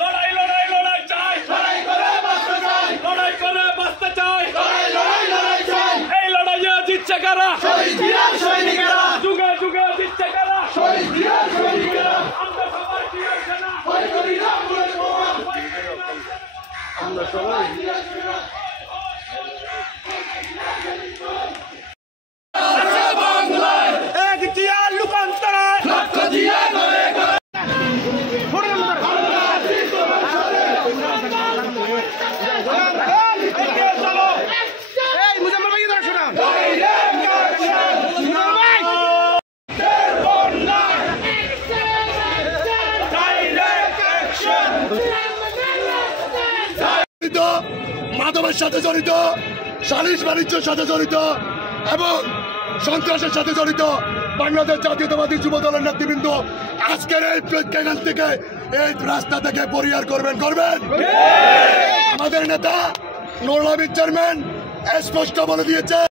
লড়াই লড়াই লড়াই চাই, লড়াই করে বাঁচতে চাই, এই লড়াইয়ে জিতছে কারা? যুগে যুগে জিতছে কারা? আমরা সবাই আমরা সবাই মাদকের সাথে জড়িত, সালিশ বাণিজ্যের সাথে জড়িত এবং সন্ত্রাসের সাথে জড়িত বাংলাদেশ জাতীয়তাবাদী যুব দলের নেতৃবৃন্দ আজকের এই প্রেক্ষাগৃহ থেকে এই রাস্তা থেকে পরিহার করবেন। আমাদের নেতা নুরুল আমিন চেয়ারম্যান স্পষ্ট বলে দিয়েছে।